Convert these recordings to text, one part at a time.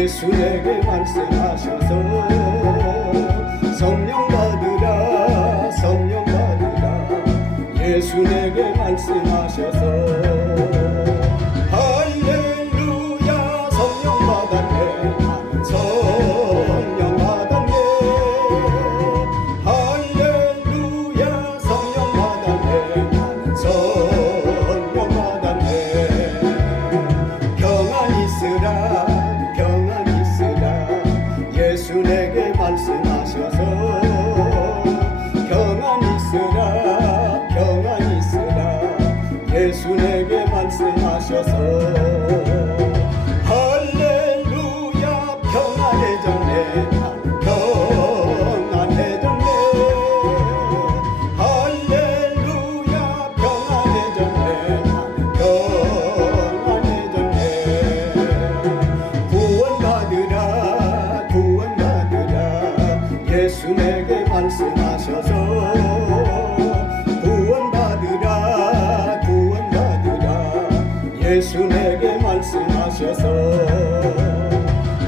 예수 내게 말씀하셔서 성령 받으라 성령 받으라 예수 내게 말씀하셔서 할렐루야 성령 받았네 나는 성령 받았네 할렐루야 성령 받았네 나는 성령 받았네 평안 있으라 평안 있으라 예수 내게 말씀하셔서 평안 있으라 평안 있으라 예수 내게 말씀하셔서 할렐루야 평안해졌네 나는 평안해졌네 할렐루야 평안해졌네 나는 평안해졌네 구원받으라 구원받으라 예수 내게 말씀하셔서 구원받으라 구원받으라 예수 내게 말씀하셔서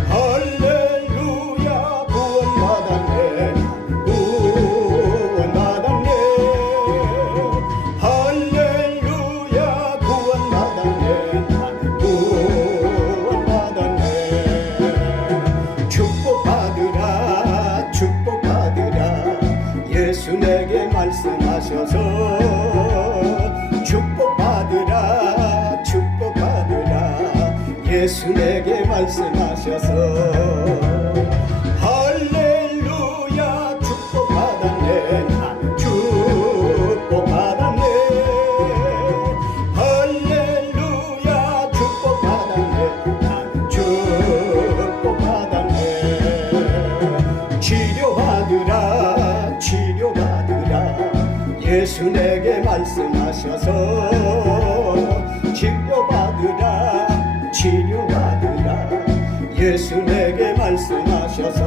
할렐루야 구원받았네 구원받았네 할렐루야 구원받았네 나는 구원받았네 축복받으라 축복받으라 예수 내게 말씀하셔서 축복받으라 축복받으라 예수 내게 말씀하셔서 할렐루야 축복받았네 나는 축복받았네 할렐루야 축복받았네 나는 축복받았네 치료받으라 치료받으라 예수 내게 말씀하셔서 치료받으라 치료받으라 예수 내게 말씀하셔서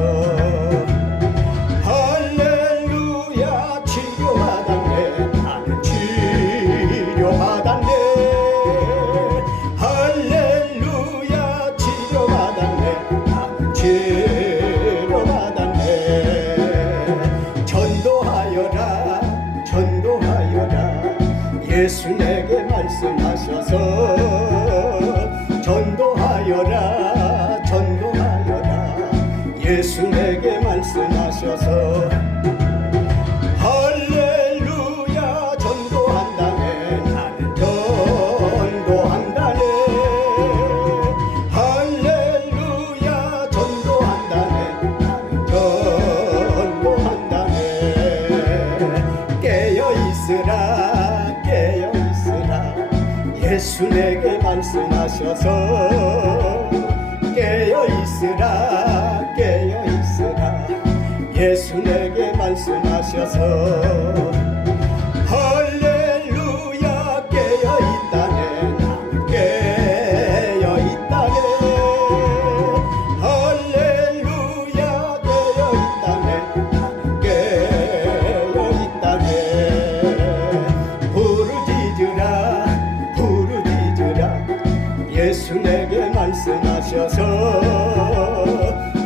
할렐루야 치료받았네 나는 치료받았네 할렐루야 치료받았네 나는 치료받았네 전도하여라 전도하여라 예수 내게 말씀하셔서 전도하여라 전도하여라 예수 내게 말씀하셔서 할렐루야 전도한다네 나는 전도한다네 할렐루야 전도한다네 나는 전도한다네 깨어있으라 깨어있으라 예수 내게 말씀하셔서 깨어있으라 깨어있으라 예수 내게 말씀하셔서 할렐루야 깨어있다네 나는 깨어있다네 할렐루야 깨어있다네 나는 깨어있다네 부르짖으라 부르짖으라 예수 내게 말씀하셔서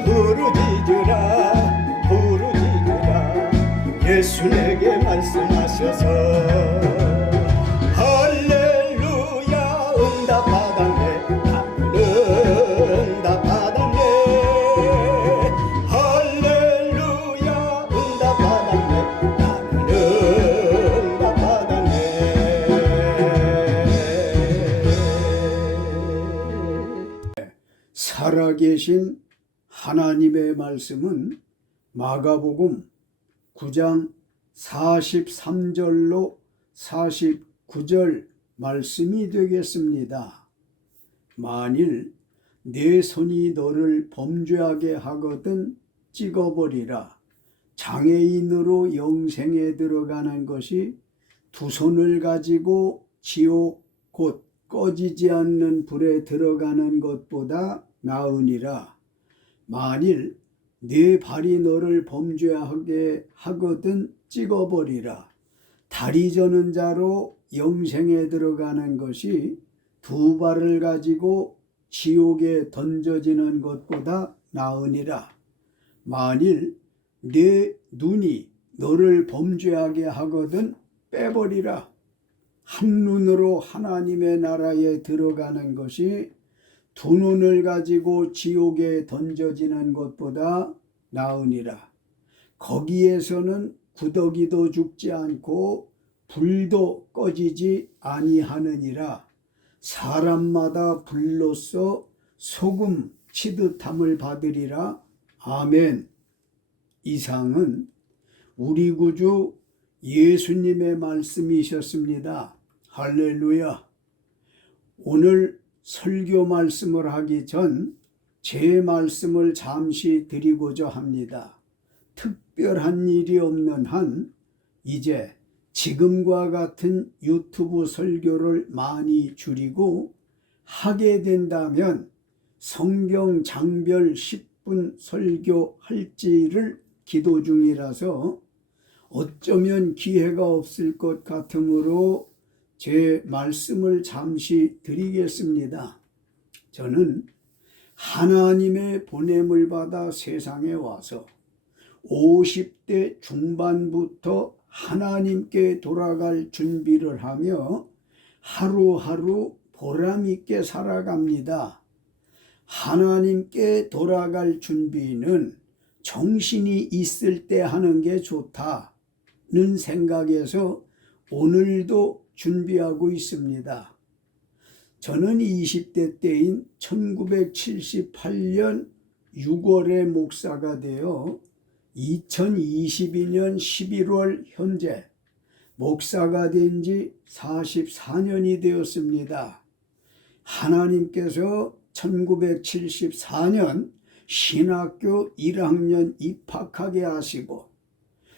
부르짖으라 부르짖으라 예수 내게 말씀하셔서 할렐루야 응답받았네 나는 응답받았네 할렐루야 응답받았네 나는 응답받았네 살아계신 하나님의 말씀은 마가복음 9장 43절로 49절 말씀이 되겠습니다. 만일 내 손이 너를 범죄하게 하거든 찍어버리라. 장애인으로 영생에 들어가는 것이 두 손을 가지고 지옥 곧 꺼지지 않는 불에 들어가는 것보다 나으니라. 만일 네 발이 너를 범죄하게 하거든 찍어버리라. 다리 저는 자로 영생에 들어가는 것이 두 발을 가지고 지옥에 던져지는 것보다 나으니라. 만일 내 눈이 너를 범죄하게 하거든 빼버리라. 한눈으로 하나님의 나라에 들어가는 것이 두 눈을 가지고 지옥에 던져지는 것보다 나으니라. 거기에서는 구더기도 죽지 않고 불도 꺼지지 아니하느니라. 사람마다 불로써 소금 치듯함을 받으리라. 아멘. 이상은 우리 구주 예수님의 말씀이셨습니다. 할렐루야. 오늘 설교 말씀을 하기 전 제 말씀을 잠시 드리고자 합니다. 특별한 일이 없는 한 이제 지금과 같은 유튜브 설교를 많이 줄이고 하게 된다면 성경 장별 10분 설교할지를 기도 중이라서 어쩌면 기회가 없을 것 같으므로 제 말씀을 잠시 드리겠습니다. 저는 하나님의 보냄을 받아 세상에 와서 50대 중반부터 하나님께 돌아갈 준비를 하며 하루하루 보람있게 살아갑니다. 하나님께 돌아갈 준비는 정신이 있을 때 하는 게 좋다는 생각에서 오늘도 준비하고 있습니다. 저는 20대 때인 1978년 6월에 목사가 되어 2022년 11월 현재 목사가 된 지 44년이 되었습니다. 하나님께서 1974년 신학교 1학년 입학하게 하시고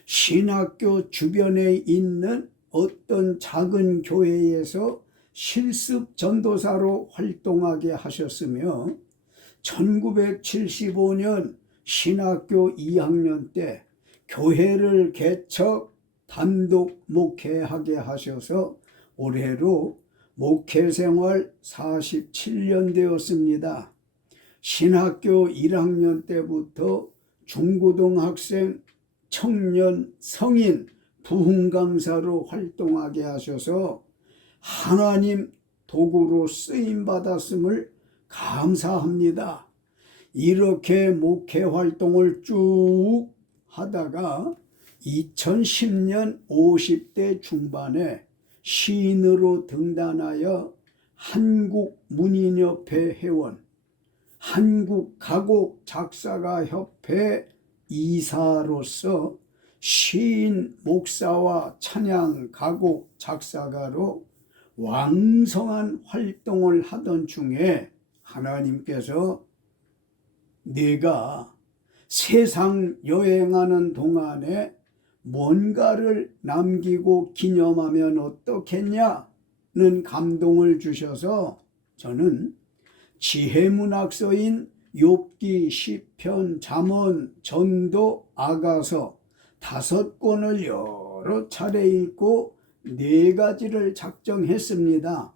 신학교 주변에 있는 어떤 작은 교회에서 실습 전도사로 활동하게 하셨으며 1975년 신학교 2학년 때 교회를 개척 단독 목회하게 하셔서 올해로 목회 생활 47년 되었습니다. 신학교 1학년 때부터 중고등학생, 청년, 성인, 부흥 강사로 활동하게 하셔서 하나님 도구로 쓰임 받았음을 감사합니다. 이렇게 목회 활동을 쭉 하다가 2010년 50대 중반에 시인으로 등단하여 한국문인협회 회원, 한국가곡작사가협회 이사로서 시인, 목사와 찬양, 가곡, 작사가로 왕성한 활동을 하던 중에 하나님께서 내가 세상 여행하는 동안에 뭔가를 남기고 기념하면 어떻겠냐는 감동을 주셔서 저는 지혜문학서인 욥기, 시편, 잠언, 전도, 아가서 5권을 여러 차례 읽고 4가지를 작정했습니다.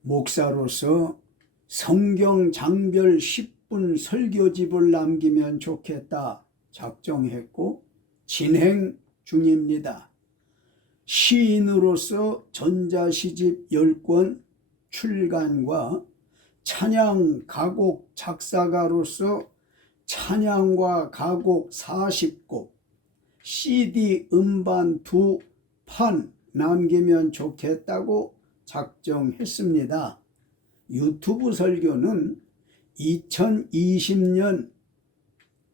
목사로서 성경 장별 10분 설교집을 남기면 좋겠다 작정했고 진행 중입니다. 시인으로서 전자시집 10권 출간과 찬양 가곡 작사가로서 찬양과 가곡 40곡, CD 음반 2판 남기면 좋겠다고 작정했습니다. 유튜브 설교는 2020년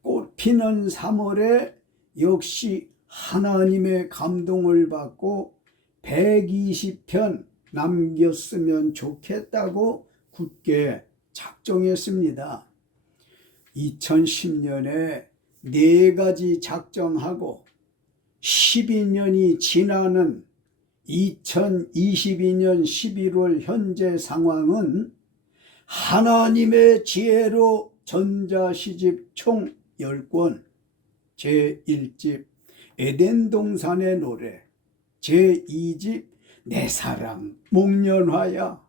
꽃피는 3월에 역시 하나님의 감동을 받고 120편 남겼으면 좋겠다고 굳게 작정했습니다. 2010년에 4가지 작정하고 12년이 지나는 2022년 11월 현재 상황은 하나님의 지혜로 전자시집 총 10권, 제1집 에덴 동산의 노래, 제2집 내 사랑 목련화야,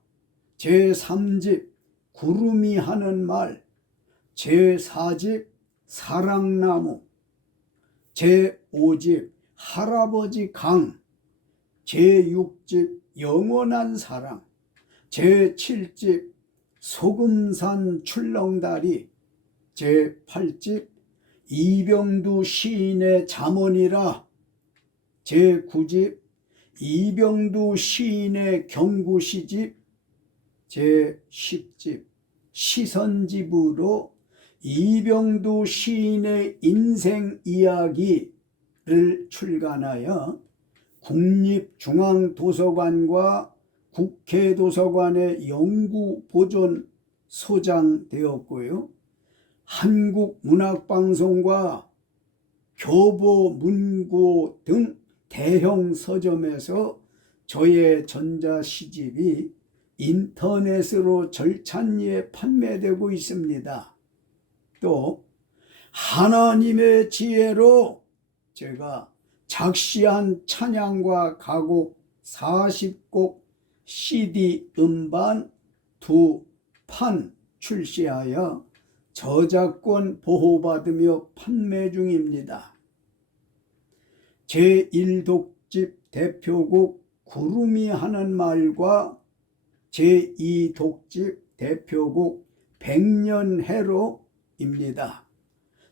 제3집 구름이 하는 말, 제4집 사랑나무, 제5집 할아버지 강, 제6집 영원한 사랑, 제7집 소금산 출렁다리, 제8집 이병두 시인의 잠언이라, 제9집 이병두 시인의 경구시집, 제10집 시선집으로 이병두 시인의 인생 이야기를 출간하여 국립중앙도서관과 국회도서관의 연구보존 소장되었고요. 한국문학방송과 교보문고 등 대형 서점에서 저의 전자시집이 인터넷으로 절찬리에 판매되고 있습니다. 또 하나님의 지혜로 제가 작시한 찬양과 가곡 40곡 CD 음반 2판 출시하여 저작권 보호받으며 판매 중입니다. 제1독집 대표곡 구름이 하는 말과 제2독집 대표곡 백년해로입니다.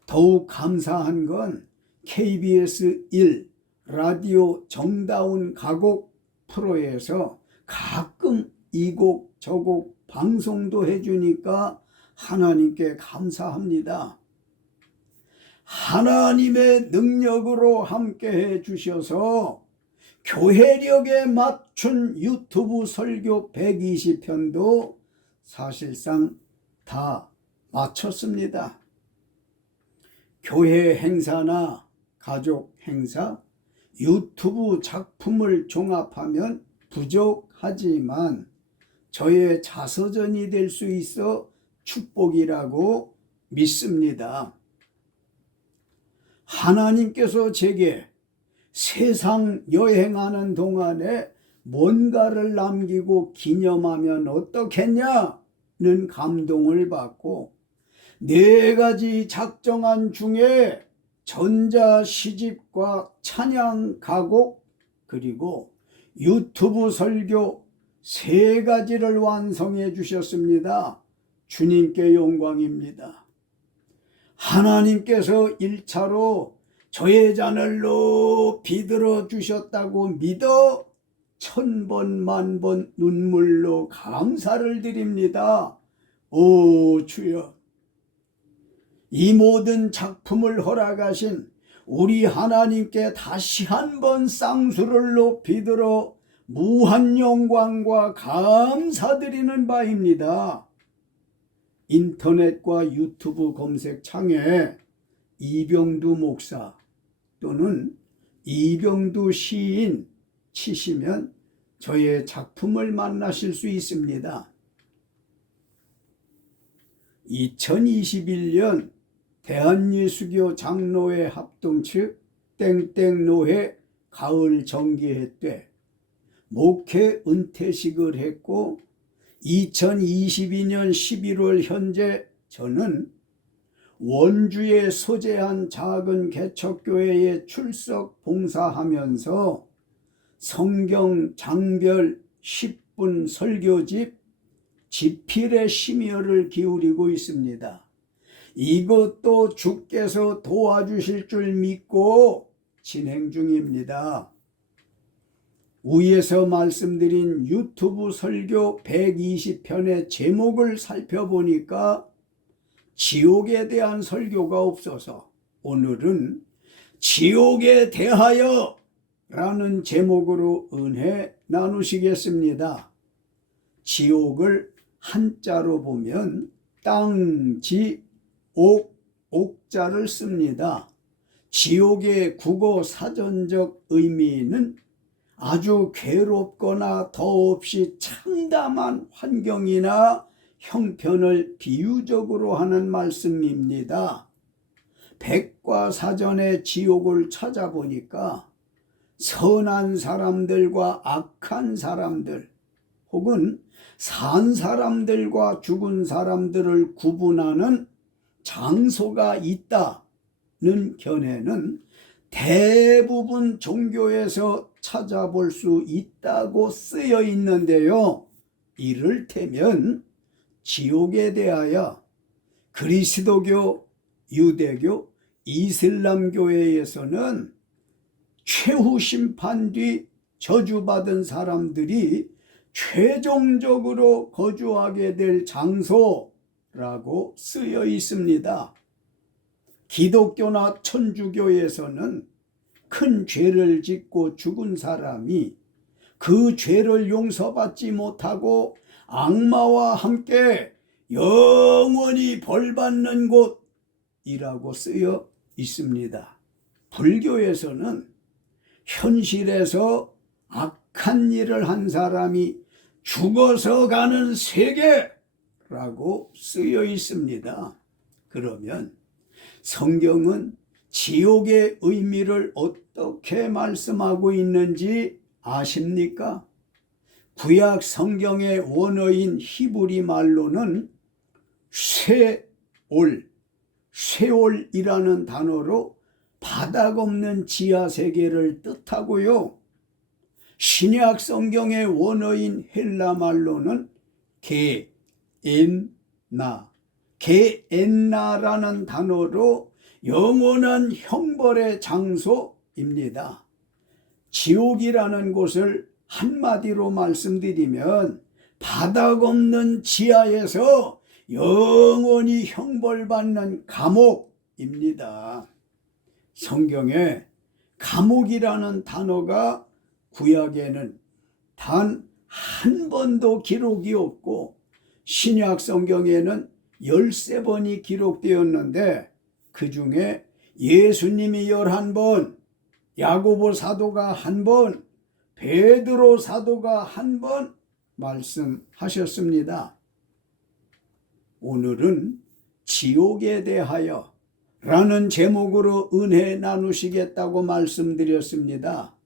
더욱 감사한 건 KBS 1 라디오 정다운 가곡 프로에서 가끔 이 곡 저 곡 방송도 해주니까 하나님께 감사합니다. 하나님의 능력으로 함께 해주셔서 교회력에 맞춘 유튜브 설교 120편도 사실상 다 마쳤습니다. 교회 행사나 가족 행사, 유튜브 작품을 종합하면 부족하지만 저의 자서전이 될 수 있어 축복이라고 믿습니다. 하나님께서 제게 세상 여행하는 동안에 뭔가를 남기고 기념하면 어떻겠냐는 감동을 받고 4가지 작정한 중에 전자시집과 찬양 가곡 그리고 유튜브 설교 3가지를 완성해 주셨습니다. 주님께 영광입니다. 하나님께서 1차로 저의 잔을 높이 들어주셨다고 믿어 1000번 만번 눈물로 감사를 드립니다. 오 주여, 이 모든 작품을 허락하신 우리 하나님께 다시 한번 쌍수를 높이 들어 무한 영광과 감사드리는 바입니다. 인터넷과 유튜브 검색창에 이병두 목사 또는 이병두 시인 치시면 저의 작품을 만나실 수 있습니다. 2021년 대한예수교 장로회 합동 측 땡땡노회 가을 정기회 때 목회 은퇴식을 했고 2022년 11월 현재 저는 원주에 소재한 작은 개척교회에 출석 봉사하면서 성경 장별 10분 설교집 지필의 심혈을 기울이고 있습니다. 이것도 주께서 도와주실 줄 믿고 진행 중입니다. 위에서 말씀드린 유튜브 설교 120편의 제목을 살펴보니까 지옥에 대한 설교가 없어서 오늘은 지옥에 대하여 라는 제목으로 은혜 나누시겠습니다. 지옥을 한자로 보면 땅, 옥, 옥자를 씁니다. 지옥의 국어 사전적 의미는 아주 괴롭거나 더없이 참담한 환경이나 형편을 비유적으로 하는 말씀입니다. 백과사전의 지옥을 찾아보니까 선한 사람들과 악한 사람들 혹은 산 사람들과 죽은 사람들을 구분하는 장소가 있다는 견해는 대부분 종교에서 찾아볼 수 있다고 쓰여 있는데요. 이를테면 지옥에 대하여 그리스도교, 유대교, 이슬람교회에서는 최후 심판 뒤 저주받은 사람들이 최종적으로 거주하게 될 장소라고 쓰여 있습니다. 기독교나 천주교에서는 큰 죄를 짓고 죽은 사람이 그 죄를 용서받지 못하고 악마와 함께 영원히 벌받는 곳이라고 쓰여 있습니다. 불교에서는 현실에서 악한 일을 한 사람이 죽어서 가는 세계라고 쓰여 있습니다. 그러면 성경은 지옥의 의미를 어떻게 말씀하고 있는지 아십니까? 구약 성경의 원어인 히브리 말로는 쉐올이라는 단어로 바닥 없는 지하 세계를 뜻하고요. 신약 성경의 원어인 헬라 말로는 게엔나라는 단어로 영원한 형벌의 장소입니다. 지옥이라는 곳을 한마디로 말씀드리면 바닥 없는 지하에서 영원히 형벌받는 감옥입니다. 성경에 감옥이라는 단어가 구약에는 단 한 번도 기록이 없고 신약 성경에는 13번이 기록되었는데 그 중에 예수님이 11번, 야고보 사도가 1번, 베드로 사도가 1번 말씀하셨습니다. 오늘은 지옥에 대하여 라는 제목으로 은혜 나누시겠다고 말씀드렸습니다.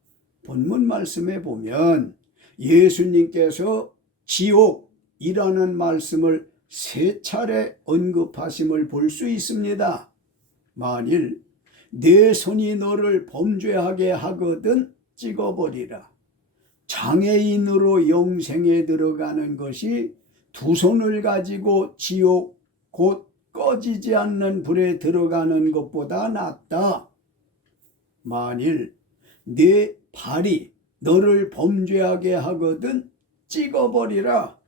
본문 말씀에 보면 예수님께서 지옥이라는 말씀을 3차례 언급하심을 볼 수 있습니다. 만일 내 손이 너를 범죄하게 하거든 찍어버리라. 장애인으로 영생에 들어가는 것이 두 손을 가지고 지옥 곧 꺼지지 않는 불에 들어가는 것보다 낫다. 만일 내 발이 너를 범죄하게 하거든 찍어버리라.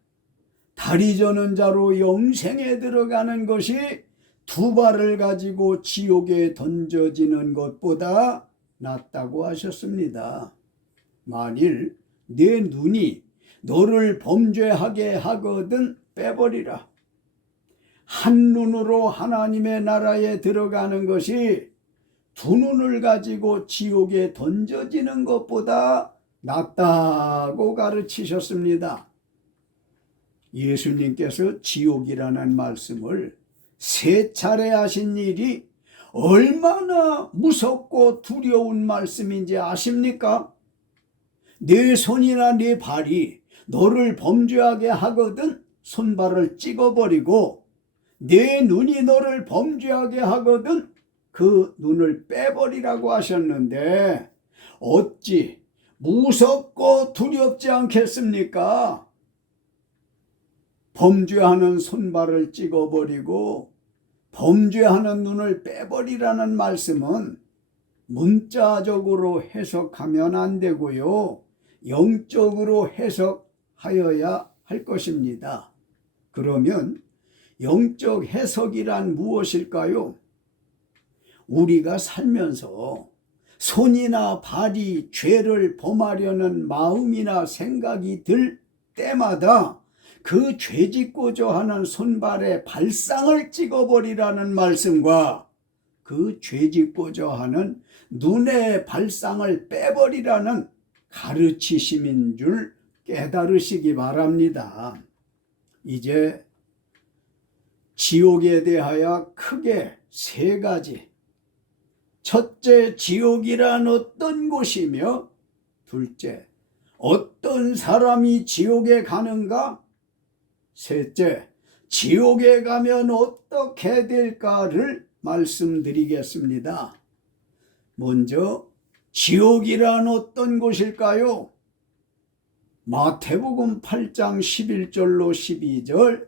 다리 저는 자로 영생에 들어가는 것이 두 발을 가지고 지옥에 던져지는 것보다 낫다고 하셨습니다. 만일 내 눈이 너를 범죄하게 하거든 빼버리라. 한 눈으로 하나님의 나라에 들어가는 것이 두 눈을 가지고 지옥에 던져지는 것보다 낫다고 가르치셨습니다. 예수님께서 지옥이라는 말씀을 3차례 하신 일이 얼마나 무섭고 두려운 말씀인지 아십니까? 내 손이나 내 발이 너를 범죄하게 하거든 손발을 찍어버리고 내 눈이 너를 범죄하게 하거든 그 눈을 빼버리라고 하셨는데 어찌 무섭고 두렵지 않겠습니까? 범죄하는 손발을 찍어버리고 범죄하는 눈을 빼버리라는 말씀은 문자적으로 해석하면 안 되고요. 영적으로 해석하여야 할 것입니다. 그러면 영적 해석이란 무엇일까요? 우리가 살면서 손이나 발이 죄를 범하려는 마음이나 생각이 들 때마다 그 죄짓고자 하는 손발에 발상을 찍어버리라는 말씀과 그 죄짓고자 하는 눈의 발상을 빼버리라는 가르치심인 줄 깨달으시기 바랍니다. 이제 지옥에 대하여 크게 3가지. 첫째, 지옥이란 어떤 곳이며 둘째, 어떤 사람이 지옥에 가는가? 셋째, 지옥에 가면 어떻게 될까를 말씀드리겠습니다. 먼저 지옥이란 어떤 곳일까요? 마태복음 8장 11절로 12절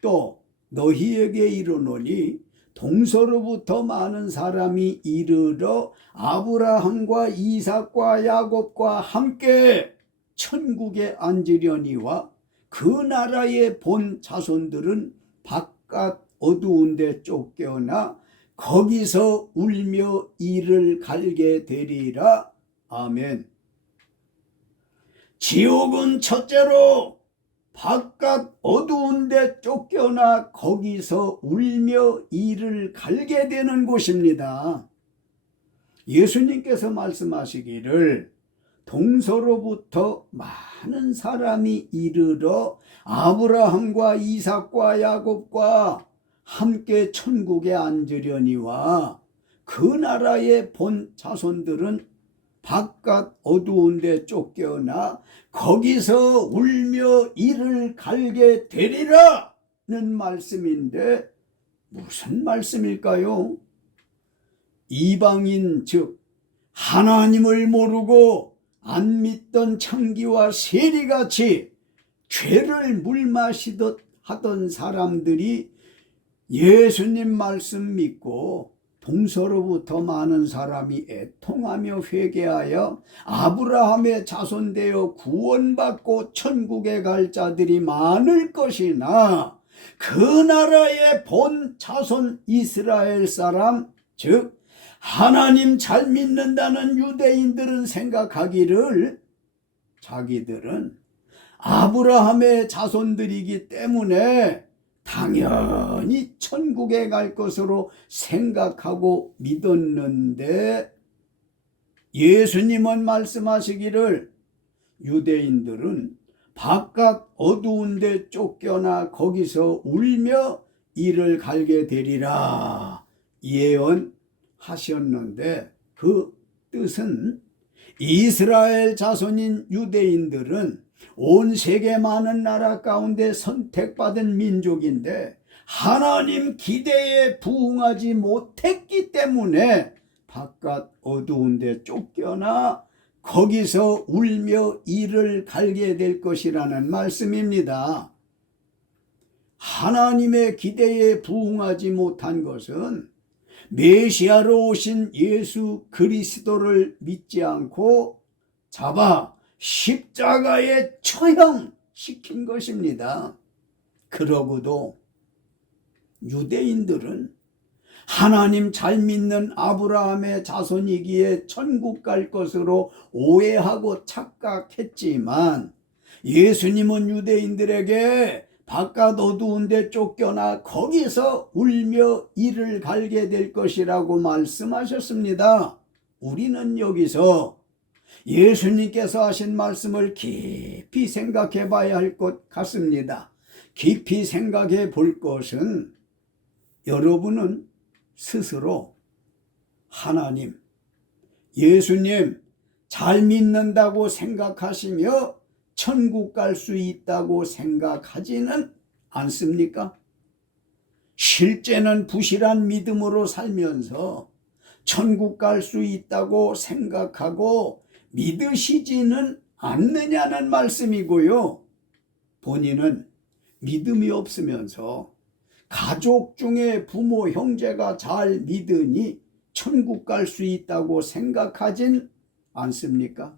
또 너희에게 이르노니 동서로부터 많은 사람이 이르러 아브라함과 이삭과 야곱과 함께 천국에 앉으려니와 그 나라의 본 자손들은 바깥 어두운 데 쫓겨나 거기서 울며 이를 갈게 되리라. 아멘. 지옥은 첫째로 바깥 어두운 데 쫓겨나 거기서 울며 이를 갈게 되는 곳입니다. 예수님께서 말씀하시기를 동서로부터 많은 사람이 이르러 아브라함과 이삭과 야곱과 함께 천국에 앉으려니와 그 나라의 본 자손들은 바깥 어두운 데 쫓겨나 거기서 울며 이를 갈게 되리라는 말씀인데 무슨 말씀일까요? 이방인 즉 하나님을 모르고 안 믿던 창기와 세리같이 죄를 물마시듯 하던 사람들이 예수님 말씀 믿고 동서로부터 많은 사람이 애통하며 회개하여 아브라함의 자손되어 구원받고 천국에 갈 자들이 많을 것이나 그 나라의 본 자손 이스라엘 사람 즉 하나님 잘 믿는다는 유대인들은 생각하기를 자기들은 아브라함의 자손들이기 때문에 당연히 천국에 갈 것으로 생각하고 믿었는데 예수님은 말씀하시기를 유대인들은 바깥 어두운 데 쫓겨나 거기서 울며 이를 갈게 되리라 예언하셨는데 그 뜻은 이스라엘 자손인 유대인들은 온 세계 많은 나라 가운데 선택받은 민족인데 하나님 기대에 부응하지 못했기 때문에 바깥 어두운 데 쫓겨나 거기서 울며 이를 갈게 될 것이라는 말씀입니다. 하나님의 기대에 부응하지 못한 것은 메시아로 오신 예수 그리스도를 믿지 않고 잡아 십자가에 처형시킨 것입니다. 그러고도 유대인들은 하나님 잘 믿는 아브라함의 자손이기에 천국 갈 것으로 오해하고 착각했지만 예수님은 유대인들에게 바깥 어두운 데 쫓겨나 거기서 울며 이를 갈게 될 것이라고 말씀하셨습니다. 우리는 여기서 예수님께서 하신 말씀을 깊이 생각해 봐야 할 것 같습니다. 깊이 생각해 볼 것은 여러분은 스스로 하나님, 예수님 잘 믿는다고 생각하시며 천국 갈 수 있다고 생각하지는 않습니까? 실제는 부실한 믿음으로 살면서 천국 갈 수 있다고 생각하고 믿으시지는 않느냐는 말씀이고요. 본인은 믿음이 없으면서 가족 중에 부모 형제가 잘 믿으니 천국 갈 수 있다고 생각하진 않습니까?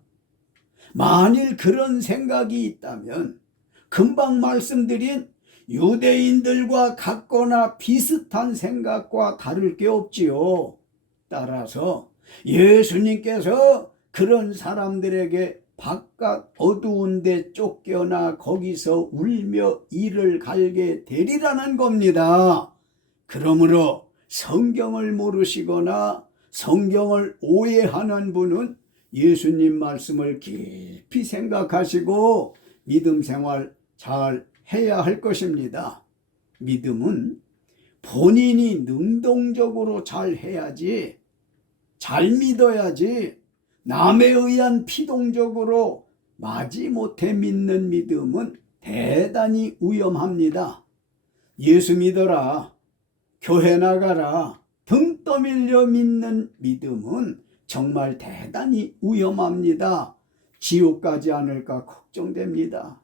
만일 그런 생각이 있다면 금방 말씀드린 유대인들과 같거나 비슷한 생각과 다를 게 없지요. 따라서 예수님께서 그런 사람들에게 바깥 어두운 데 쫓겨나 거기서 울며 이를 갈게 되리라는 겁니다. 그러므로 성경을 모르시거나 성경을 오해하는 분은 예수님 말씀을 깊이 생각하시고 믿음 생활 잘 해야 할 것입니다. 믿음은 본인이 능동적으로 잘 해야지, 잘 믿어야지 남에 의한 피동적으로 마지못해 믿는 믿음은 대단히 위험합니다. 예수 믿어라, 교회 나가라 등 떠밀려 믿는 믿음은 정말 대단히 위험합니다. 지옥 가지 않을까 걱정됩니다.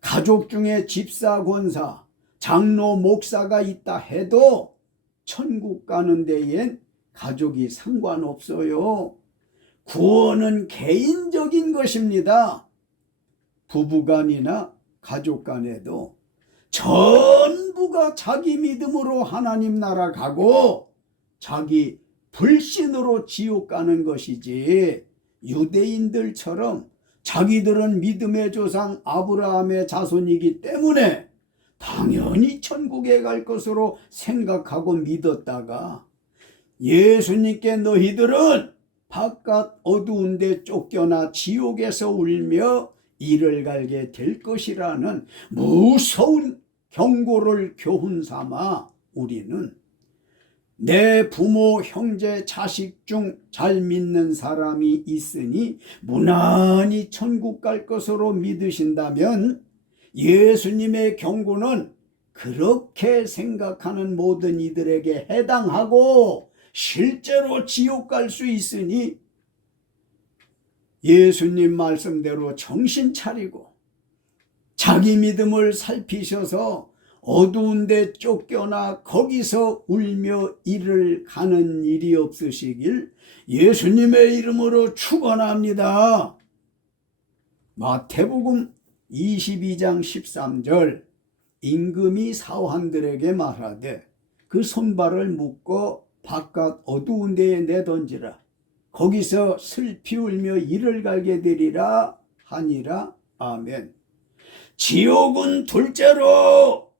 가족 중에 집사, 권사, 장로, 목사가 있다 해도 천국 가는 데엔 가족이 상관없어요. 구원은 개인적인 것입니다. 부부간이나 가족간에도 전부가 자기 믿음으로 하나님 나라 가고 자기 불신으로 지옥 가는 것이지, 유대인들처럼 자기들은 믿음의 조상 아브라함의 자손이기 때문에 당연히 천국에 갈 것으로 생각하고 믿었다가 예수님께 너희들은 바깥 어두운 데 쫓겨나 지옥에서 울며 이를 갈게 될 것이라는 무서운 경고를 교훈 삼아 우리는 내 부모, 형제, 자식 중 잘 믿는 사람이 있으니 무난히 천국 갈 것으로 믿으신다면 예수님의 경고는 그렇게 생각하는 모든 이들에게 해당하고 실제로 지옥 갈 수 있으니 예수님 말씀대로 정신 차리고 자기 믿음을 살피셔서 어두운 데 쫓겨나 거기서 울며 이를 가는 일이 없으시길 예수님의 이름으로 축원합니다. 마태복음 22장 13절, 임금이 사환들에게 말하되 그 손발을 묶어 바깥 어두운 데에 내던지라. 거기서 슬피 울며 이를 갈게 되리라 하니라. 아멘. 지옥은 둘째로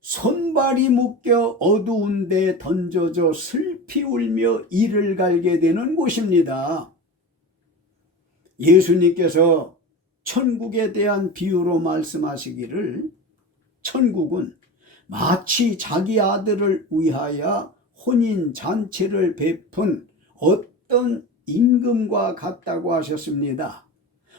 손발이 묶여 어두운 데 던져져 슬피 울며 이를 갈게 되는 곳입니다. 예수님께서 천국에 대한 비유로 말씀하시기를 천국은 마치 자기 아들을 위하여 혼인잔치를 베푼 어떤 임금과 같다고 하셨습니다.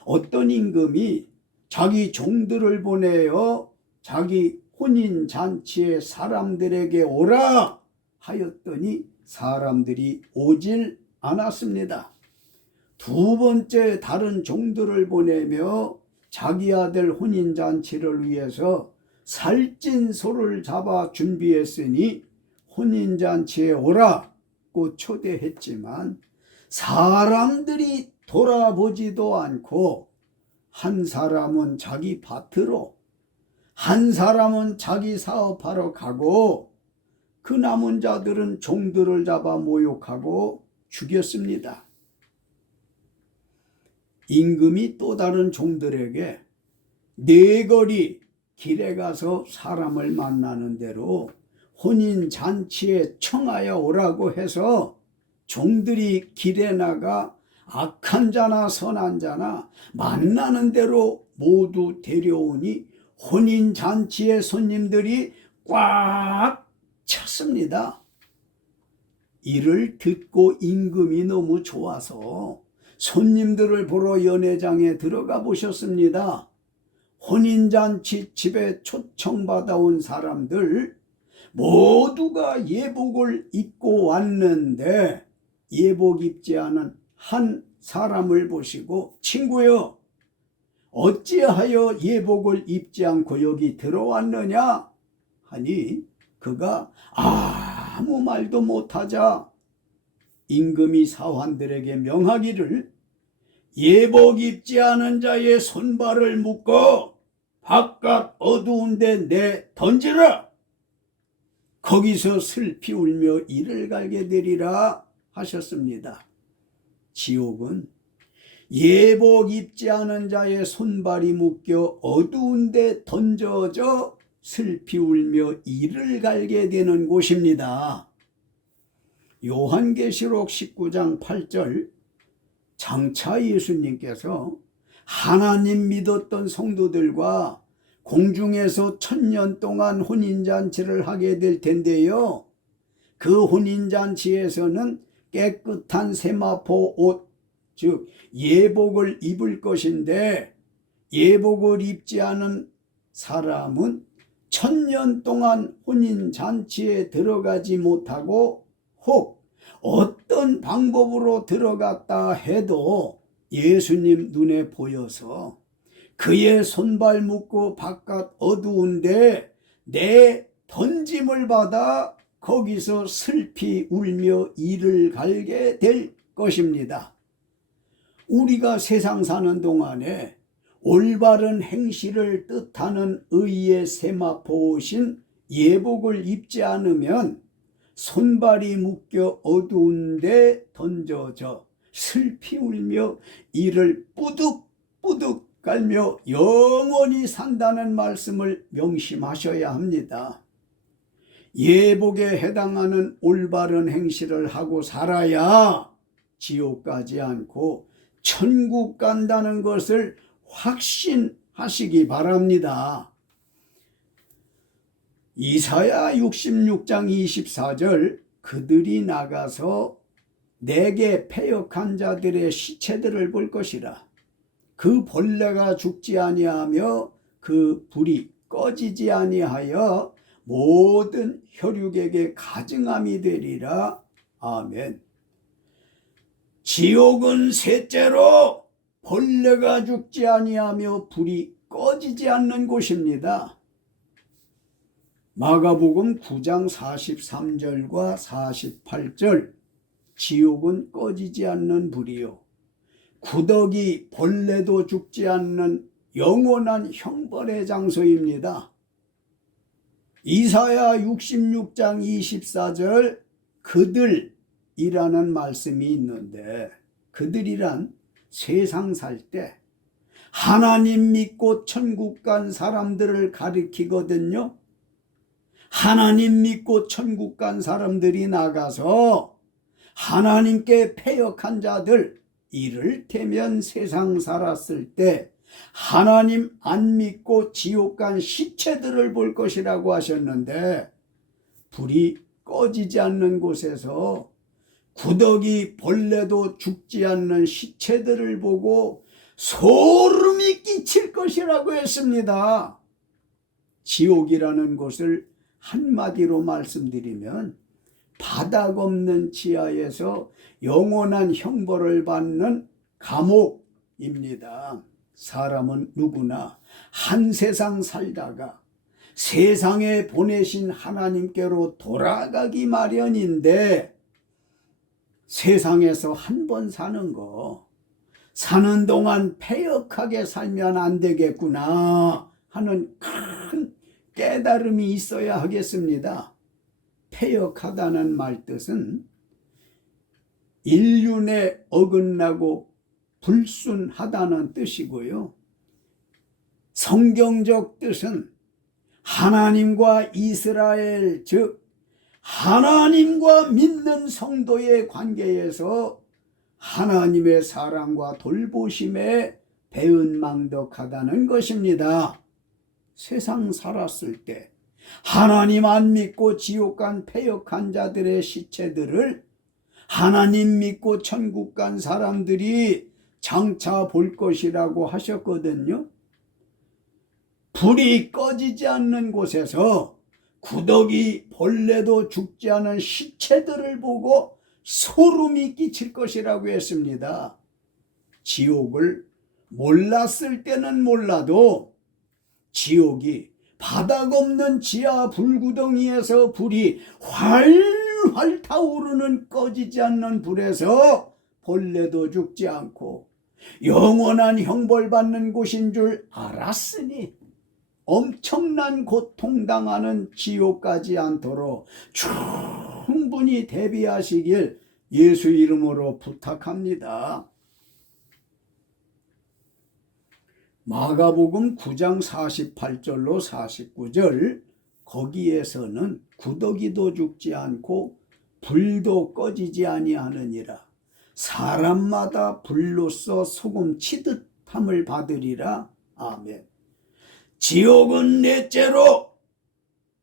어떤 임금이 자기 종들을 보내어 자기 혼인잔치에 사람들에게 오라 하였더니 사람들이 오질 않았습니다. 두 번째 다른 종들을 보내며 자기 아들 혼인잔치를 위해서 살찐 소를 잡아 준비했으니 혼인잔치에 오라고 초대했지만 사람들이 돌아보지도 않고 한 사람은 자기 밭으로, 한 사람은 자기 사업하러 가고 그 남은 자들은 종들을 잡아 모욕하고 죽였습니다. 임금이 또 다른 종들에게 네거리 길에 가서 사람을 만나는 대로 혼인잔치에 청하여 오라고 해서 종들이 길에 나가 악한 자나 선한 자나 만나는 대로 모두 데려오니 혼인잔치의 손님들이 꽉 찼습니다. 이를 듣고 임금이 너무 좋아서 손님들을 보러 연회장에 들어가 보셨습니다. 혼인잔치 집에 초청받아 온 사람들 모두가 예복을 입고 왔는데 예복 입지 않은 한 사람을 보시고 친구여, 어찌하여 예복을 입지 않고 여기 들어왔느냐 하니 그가 아무 말도 못하자 임금이 사환들에게 명하기를 예복 입지 않은 자의 손발을 묶어 바깥 어두운 데 내 던지라. 거기서 슬피 울며 이를 갈게 되리라 하셨습니다. 지옥은 예복 입지 않은 자의 손발이 묶여 어두운 데 던져져 슬피 울며 이를 갈게 되는 곳입니다. 요한계시록 19장 8절, 장차 예수님께서 하나님 믿었던 성도들과 공중에서 1000년 동안 혼인잔치를 하게 될 텐데요. 그 혼인잔치에서는 깨끗한 세마포 옷, 즉 예복을 입을 것인데, 예복을 입지 않은 사람은 천년 동안 혼인잔치에 들어가지 못하고, 혹 어떤 방법으로 들어갔다 해도 예수님 눈에 보여서 그의 손발 묶고 바깥 어두운데 내 던짐을 받아 거기서 슬피 울며 이를 갈게 될 것입니다. 우리가 세상 사는 동안에 올바른 행실을 뜻하는 의의 세마포신 예복을 입지 않으면 손발이 묶여 어두운 데 던져져 슬피 울며 이를 뿌득뿌득 갈며 영원히 산다는 말씀을 명심하셔야 합니다. 예복에 해당하는 올바른 행실을 하고 살아야 지옥 가지 않고 천국 간다는 것을 확신하시기 바랍니다. 이사야 66장 24절, 그들이 나가서 내게 패역한 자들의 시체들을 볼 것이라. 그 벌레가 죽지 아니하며 그 불이 꺼지지 아니하여 모든 혈육에게 가증함이 되리라. 아멘. 지옥은 셋째로 벌레가 죽지 아니하며 불이 꺼지지 않는 곳입니다. 마가복음 9장 43절과 48절, 지옥은 꺼지지 않는 불이요 구더기 벌레도 죽지 않는 영원한 형벌의 장소입니다. 이사야 66장 24절, 그들이라는 말씀이 있는데, 그들이란 세상 살 때 하나님 믿고 천국 간 사람들을 가리키거든요. 하나님 믿고 천국 간 사람들이 나가서 하나님께 패역한 자들, 이를테면 세상 살았을 때 하나님 안 믿고 지옥 간 시체들을 볼 것이라고 하셨는데, 불이 꺼지지 않는 곳에서 구더기 벌레도 죽지 않는 시체들을 보고 소름이 끼칠 것이라고 했습니다. 지옥이라는 곳을 한마디로 말씀드리면 바닥 없는 지하에서 영원한 형벌을 받는 감옥입니다. 사람은 누구나 한 세상 살다가 세상에 보내신 하나님께로 돌아가기 마련인데, 세상에서 한 번 사는 거, 사는 동안 패역하게 살면 안 되겠구나 하는 큰 깨달음이 있어야 하겠습니다. 패역하다는 말뜻은 인륜에 어긋나고 불순하다는 뜻이고요. 성경적 뜻은 하나님과 이스라엘, 즉 하나님과 믿는 성도의 관계에서 하나님의 사랑과 돌보심에 배은망덕하다는 것입니다. 세상 살았을 때 하나님 안 믿고 지옥 간 패역한 자들의 시체들을 하나님 믿고 천국 간 사람들이 장차 볼 것이라고 하셨거든요. 불이 꺼지지 않는 곳에서 구더기 벌레도 죽지 않은 시체들을 보고 소름이 끼칠 것이라고 했습니다. 지옥을 몰랐을 때는 몰라도 지옥이 바닥 없는 지하 불구덩이에서 불이 활활 타오르는 꺼지지 않는 불에서 벌레도 죽지 않고 영원한 형벌받는 곳인 줄 알았으니 엄청난 고통당하는 지옥 가지 않도록 충분히 대비하시길 예수 이름으로 부탁합니다. 마가복음 9장 48절로 49절, 거기에서는 구더기도 죽지 않고 불도 꺼지지 아니하느니라. 사람마다 불로써 소금 치듯 함을 받으리라. 아멘. 지옥은 넷째로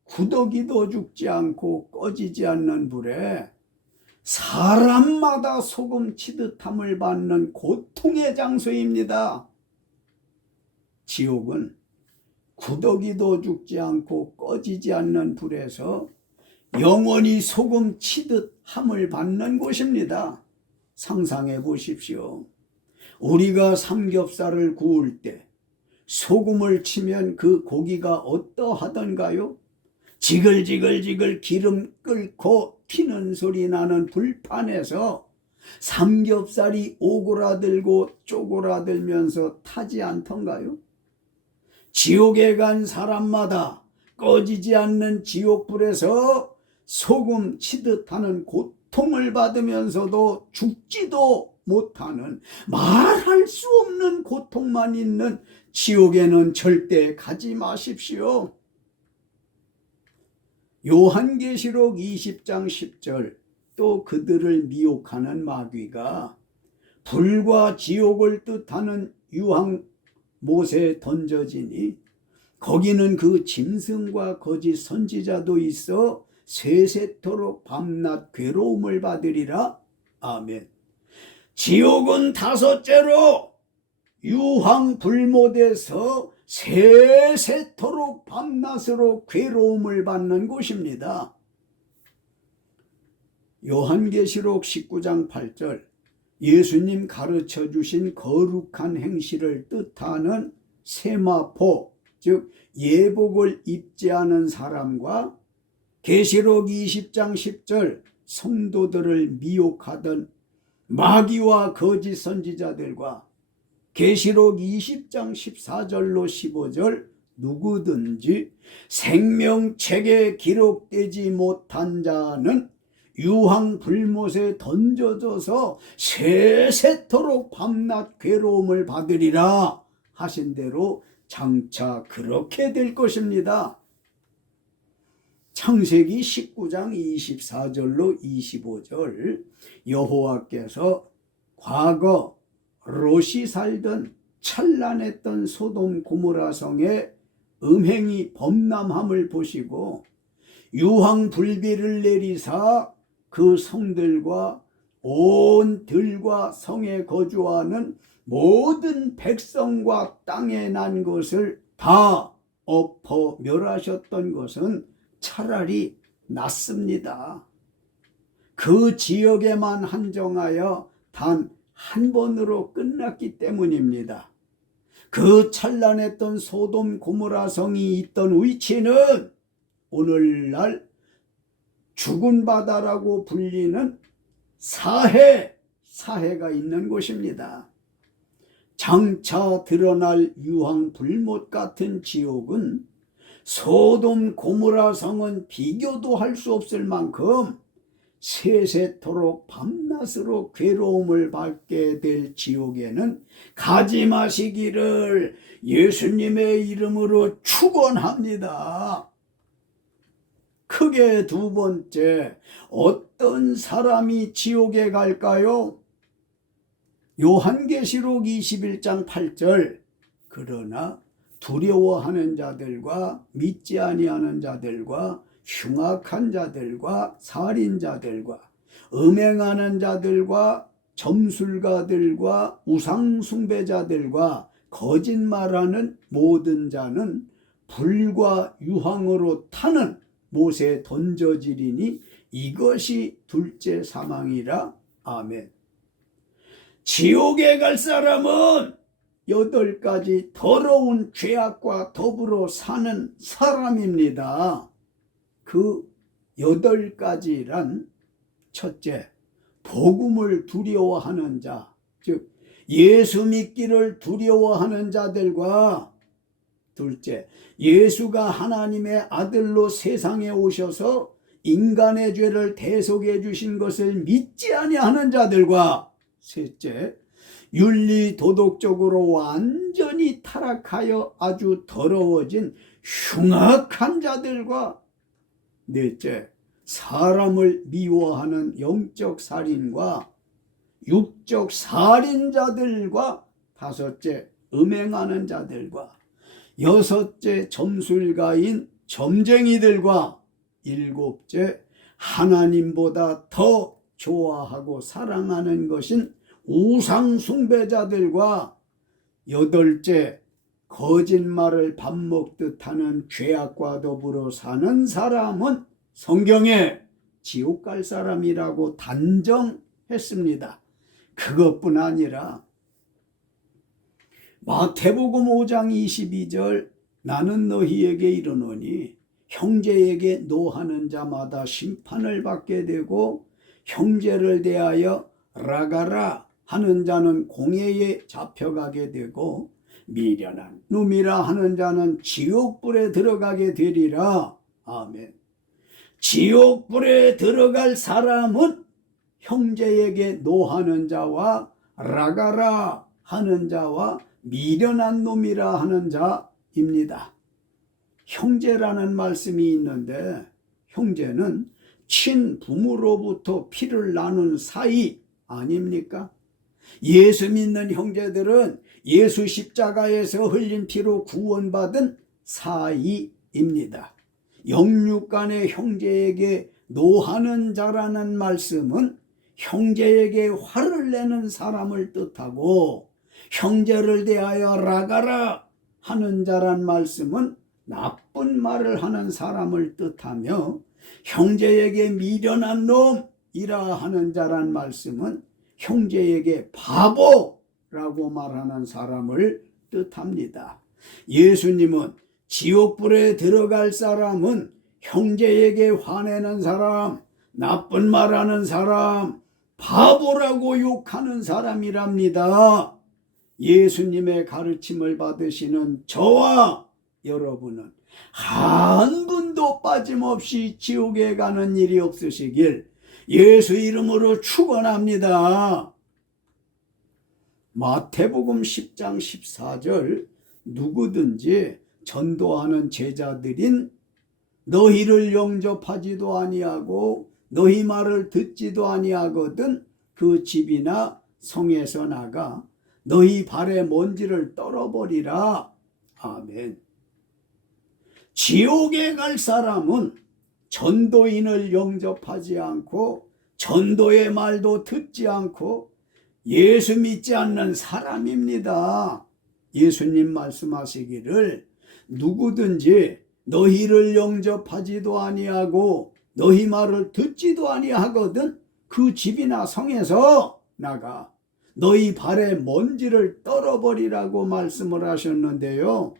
구더기도 죽지 않고 꺼지지 않는 불에 사람마다 소금 치듯함을 받는 고통의 장소입니다. 지옥은 구더기도 죽지 않고 꺼지지 않는 불에서 영원히 소금 치듯 함을 받는 곳입니다. 상상해 보십시오. 우리가 삼겹살을 구울 때 소금을 치면 그 고기가 어떠하던가요? 지글지글지글 기름 끓고 튀는 소리 나는 불판에서 삼겹살이 오그라들고 쪼그라들면서 타지 않던가요? 지옥에 간 사람마다 꺼지지 않는 지옥불에서 소금 치듯 하는 고통을 받으면서도 죽지도 못하는, 말할 수 없는 고통만 있는 지옥에는 절대 가지 마십시오. 요한계시록 20장 10절, 또 그들을 미혹하는 마귀가 불과 지옥을 뜻하는 유황 못에 던져지니 거기는 그 짐승과 거짓 선지자도 있어 세세토록 밤낮 괴로움을 받으리라. 아멘. 지옥은 다섯째로 유황 불못에서 세세토록 밤낮으로 괴로움을 받는 곳입니다. 요한계시록 19장 8절, 예수님 가르쳐 주신 거룩한 행실을 뜻하는 세마포, 즉 예복을 입지 않은 사람과 계시록 20장 10절, 성도들을 미혹하던 마귀와 거짓 선지자들과 계시록 20장 14절로 15절, 누구든지 생명책에 기록되지 못한 자는 유황 불못에 던져져서 세세토록 밤낮 괴로움을 받으리라 하신 대로 장차 그렇게 될 것입니다. 창세기 19장 24절로 25절, 여호와께서 과거 롯이 살던 찬란했던 소돔 고모라 성의 음행이 범람함을 보시고 유황 불비를 내리사 그 성들과 온 들과 성에 거주하는 모든 백성과 땅에 난 것을 다 엎어 멸하셨던 것은 차라리 낫습니다. 그 지역에만 한정하여 단 한 번으로 끝났기 때문입니다. 그 찬란했던 소돔 고모라 성이 있던 위치는 오늘날 죽은 바다라고 불리는 사해가 있는 곳입니다. 장차 드러날 유황 불못 같은 지옥은 소돔 고모라 성은 비교도 할 수 없을 만큼 세세토록 밤낮으로 괴로움을 받게 될 지옥에는 가지 마시기를 예수님의 이름으로 축원합니다. 크게 두 번째, 어떤 사람이 지옥에 갈까요? 요한계시록 21장 8절, 그러나 두려워하는 자들과 믿지 아니하는 자들과 흉악한 자들과 살인자들과 음행하는 자들과 점술가들과 우상숭배자들과 거짓말하는 모든 자는 불과 유황으로 타는 못에 던져지리니 이것이 둘째 사망이라. 아멘. 지옥에 갈 사람은 8가지 더러운 죄악과 더불어 사는 사람입니다. 그 8가지란, 첫째, 복음을 두려워하는 자, 즉 예수 믿기를 두려워하는 자들과, 둘째, 예수가 하나님의 아들로 세상에 오셔서 인간의 죄를 대속해 주신 것을 믿지 아니하는 자들과, 셋째, 윤리 도덕적으로 완전히 타락하여 아주 더러워진 흉악한 자들과, 넷째, 사람을 미워하는 영적 살인과 육적 살인자들과, 다섯째, 음행하는 자들과, 여섯째, 점술가인 점쟁이들과, 일곱째, 하나님보다 더 좋아하고 사랑하는 것인 우상 숭배자들과 여덟째, 거짓말을 밥 먹듯 하는 죄악과 더불어 사는 사람은 성경에 지옥 갈 사람이라고 단정했습니다. 그것뿐 아니라 마태복음 5장 22절 나는 너희에게 이르노니 형제에게 노하는 자마다 심판을 받게 되고 형제를 대하여 라가라 하는 자는 공회에 잡혀가게 되고 미련한 놈이라 하는 자는 지옥불에 들어가게 되리라. 아멘. 지옥불에 들어갈 사람은 형제에게 노하는 자와 라가라 하는 자와 미련한 놈이라 하는 자입니다. 형제라는 말씀이 있는데 형제는 친부모로부터 피를 나눈 사이 아닙니까? 예수 믿는 형제들은 예수 십자가에서 흘린 피로 구원받은 사이입니다. 영육간의 형제에게 노하는 자라는 말씀은 형제에게 화를 내는 사람을 뜻하고 형제를 대하여 라가라 하는 자란 말씀은 나쁜 말을 하는 사람을 뜻하며 형제에게 미련한 놈이라 하는 자란 말씀은 형제에게 바보라고 말하는 사람을 뜻합니다. 예수님은 지옥불에 들어갈 사람은 형제에게 화내는 사람, 나쁜 말하는 사람, 바보라고 욕하는 사람이랍니다. 예수님의 가르침을 받으시는 저와 여러분은 한 분도 빠짐없이 지옥에 가는 일이 없으시길 예수 이름으로 축원합니다. 마태복음 10장 14절 누구든지 전도하는 제자들인 너희를 영접하지도 아니하고 너희 말을 듣지도 아니하거든 그 집이나 성에서 나가 너희 발에 먼지를 떨어버리라. 아멘. 지옥에 갈 사람은 전도인을 영접하지 않고 전도의 말도 듣지 않고 예수 믿지 않는 사람입니다. 예수님 말씀하시기를 누구든지 너희를 영접하지도 아니하고 너희 말을 듣지도 아니하거든 그 집이나 성에서 나가 너희 발에 먼지를 떨어버리라고 말씀을 하셨는데요.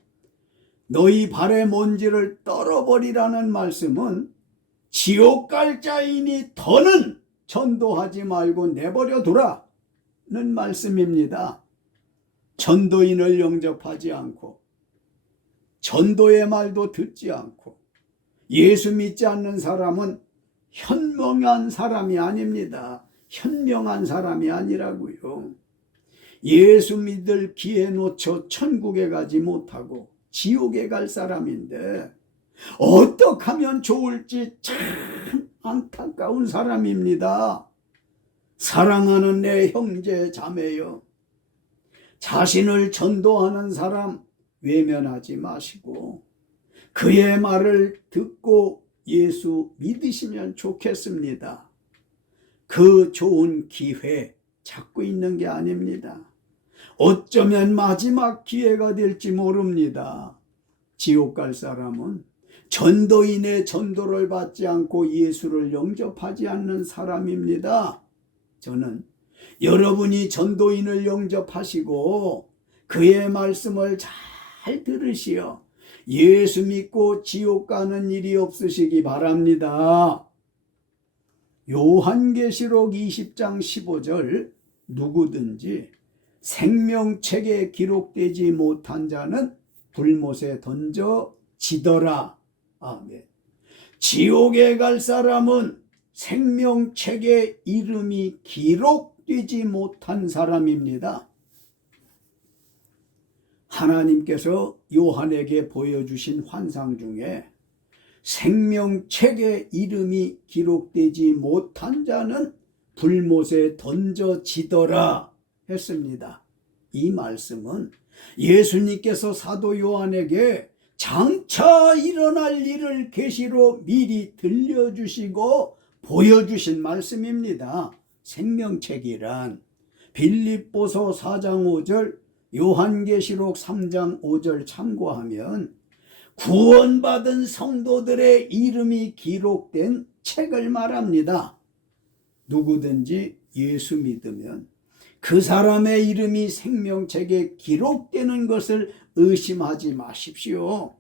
너희 발에 먼지를 떨어버리라는 말씀은 지옥 갈 자이니 더는 전도하지 말고 내버려 두라는 말씀입니다. 전도인을 영접하지 않고 전도의 말도 듣지 않고 예수 믿지 않는 사람은 현명한 사람이 아닙니다. 현명한 사람이 아니라고요. 예수 믿을 기회 놓쳐 천국에 가지 못하고 지옥에 갈 사람인데 어떻게 하면 좋을지 참 안타까운 사람입니다. 사랑하는 내 형제 자매여, 자신을 전도하는 사람 외면하지 마시고 그의 말을 듣고 예수 믿으시면 좋겠습니다. 그 좋은 기회 찾고 있는 게 아닙니다. 어쩌면 마지막 기회가 될지 모릅니다. 지옥 갈 사람은 전도인의 전도를 받지 않고 예수를 영접하지 않는 사람입니다. 저는 여러분이 전도인을 영접하시고 그의 말씀을 잘 들으시어 예수 믿고 지옥 가는 일이 없으시기 바랍니다. 요한계시록 20장 15절 누구든지 생명책에 기록되지 못한 자는 불못에 던져지더라. 아멘. 지옥에 갈 사람은 생명책에 이름이 기록되지 못한 사람입니다. 하나님께서 요한에게 보여주신 환상 중에 생명책에 이름이 기록되지 못한 자는 불못에 던져지더라 했습니다. 이 말씀은 예수님께서 사도 요한에게 장차 일어날 일을 계시로 미리 들려주시고 보여주신 말씀입니다. 생명책이란 빌립보서 4장 5절, 요한계시록 3장 5절 참고하면 구원받은 성도들의 이름이 기록된 책을 말합니다. 누구든지 예수 믿으면 그 사람의 이름이 생명책에 기록되는 것을 의심하지 마십시오.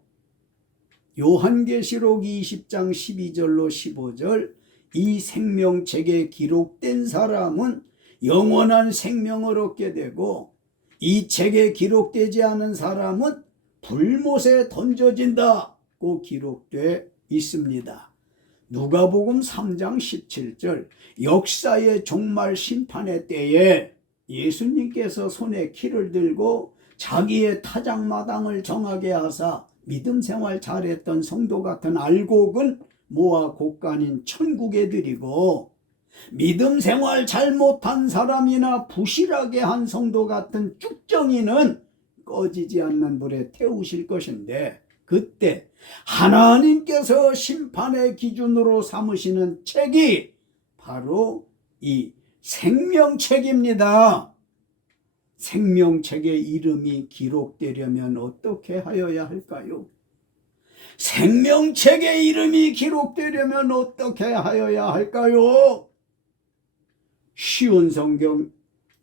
요한계시록 20장 12절로 15절, 이 생명책에 기록된 사람은 영원한 생명을 얻게 되고 이 책에 기록되지 않은 사람은 불못에 던져진다고 기록되어 있습니다. 누가복음 3장 17절, 역사의 종말 심판의 때에 예수님께서 손에 키를 들고 자기의 타작마당을 정하게 하사 믿음 생활 잘했던 성도 같은 알곡은 모아 곳간인 천국에 드리고 믿음 생활 잘못한 사람이나 부실하게 한 성도 같은 쭉정이는 꺼지지 않는 불에 태우실 것인데, 그때 하나님께서 심판의 기준으로 삼으시는 책이 바로 이 생명책입니다. 생명책에 이름이 기록되려면 어떻게 하여야 할까요? 생명책에 이름이 기록되려면 어떻게 하여야 할까요? 쉬운 성경